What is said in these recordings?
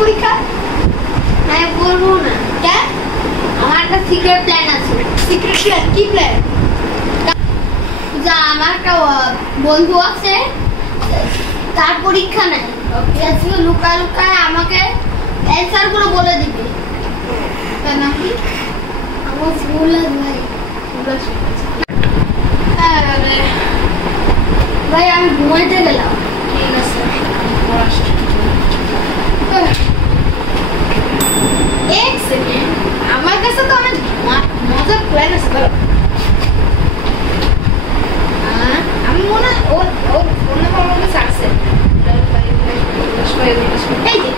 পরীক্ষা? আমি বলবো না। কেন? আমার একটা সিক্রেট প্ল্যান আছে। Secret plan? কি প্ল্যান? যা আমার একটা বন্ধু আছে, তার পরীক্ষা নেই, লুকায় লুকায় আমাকে অ্যান্সার গুলো বলে দিবে। তার নাম কি? আমার ফুলাস ভাই। ভাই আমি ঘুমাইতে গেলাম। ঠিক আছে, এক সেকেন্ড, আমার কাছে তো অনেক মজার প্ল্যান আছে। আমি মনে হয় ওর ফোন নাম্বার আমার কাছে আছে। এই যে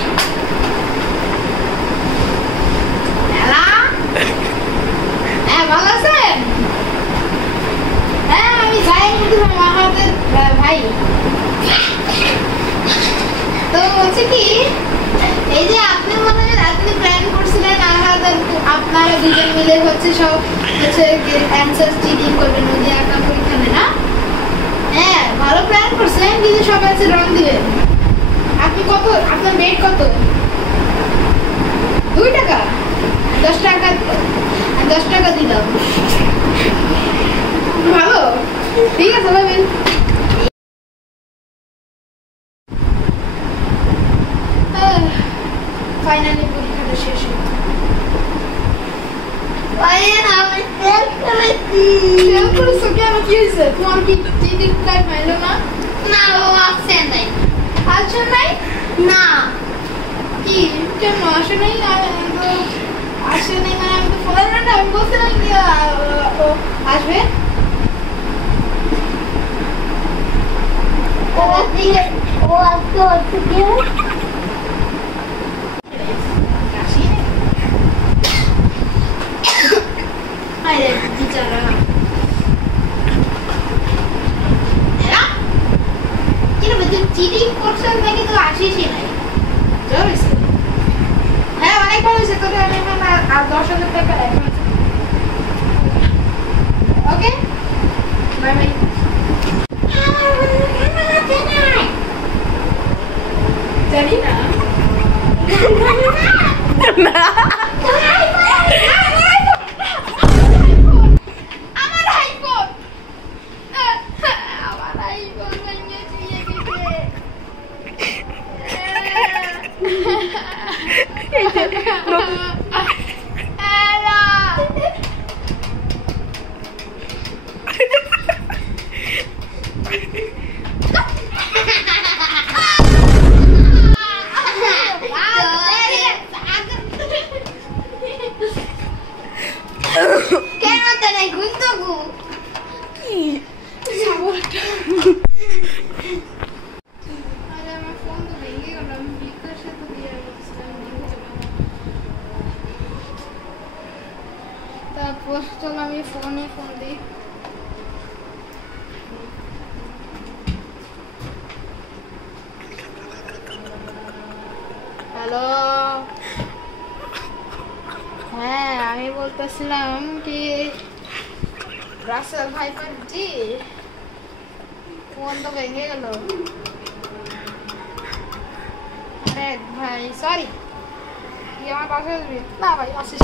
হ্যাঁ, ভালো আছেন? হ্যাঁ, আমি যাই আমাদের ভাই। তো বলছি কি, এই যে আপনি মনে হয় আপনি প্ল্যান করছিলেন আপনারা দুজন মিলে সব অ্যান্সার চিটিং করবেন, ওই যে একটা পরীক্ষা না? হ্যাঁ, ভালো প্ল্যান করছেন, কিন্তু সব অ্যান্সার রং দিবেন। আপনি কত, আপনার রেট কত? 2 টাকা? 10 টাকা, 10 টাকা দিলাম। ভালো, ঠিক আছে ভাবেন। ফাইনালি পরীক্ষাটা শেষ হলো। কি হয়েছে? তোমার কি চিঠির কার্ড মাইলো না? না ও আসছে নাই। আসছে নাই? না কি কেন আসে নাই? আসে নাই মানে আমি তো ফোন না, আমি বলছিলাম কি আসবে। ও আজকে হচ্ছে কি চিটিং করছেন নাকি? তো আসিসই নাই। হ্যাঁ, অনেক ভালো হয়েছে। তোকে আমি আর 10,000 টাকা রাখবো। ওকে, বাই বাই। জানি না। আমার আইফোন ভেঙে দিয়ে কেন তো নাই গুনতো গু কি সাবরটা। আরে আমার ফোন তো ভেঙে গেল। আমি ফ্লিকার সাথে দিয়ে রাখছিলাম, ভেঙে যাবে। তারপর চলো আমি ফোন দিই। হ্যালো, হ্যাঁ আমি বলতেছিলাম কি রাসেল ভাইপার জি, ফোন তো ভেঙে গেল। আরে ভাই সরি, কি আমার পাশে আসবি? না ভাই আসিস।